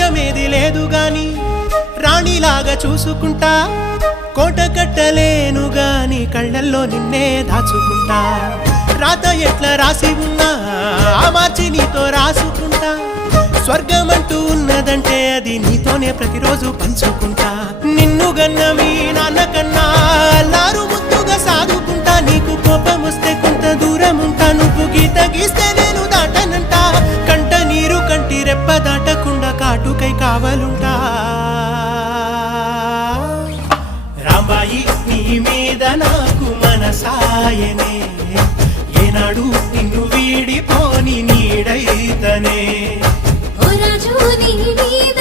రాజ్యమేది లేదు గాని రాణిలాగా చూసుకుంటా కోట కట్టలేను గాని కళ్ళల్లో నిన్నే దాచుకుంటా రాత ఎట్లా రాసి ఉన్నా మార్చి నీతో రాసుకుంటా స్వర్గమంటూ ఉన్నదంటే అది నీతోనే ప్రతిరోజు పంచుకుంటా నిన్ను గన్న మీ నాన్న కన్నా లారు ముద్దుగా సాదుకుంటా నీకు కోపం వస్తే కొంత దూరం ఉంటా నువ్వు గీత గీస్తే నేను దాటనంట కంట నీరు కంటి రెప్ప దాటకుండా కాటుకై కావలుంటా రాంబాయి నీ మీద నాకు మనసాయనే ఏనాడు నిన్ను వీడిపోని నీడైతనే ఓ రాజు నీ మీద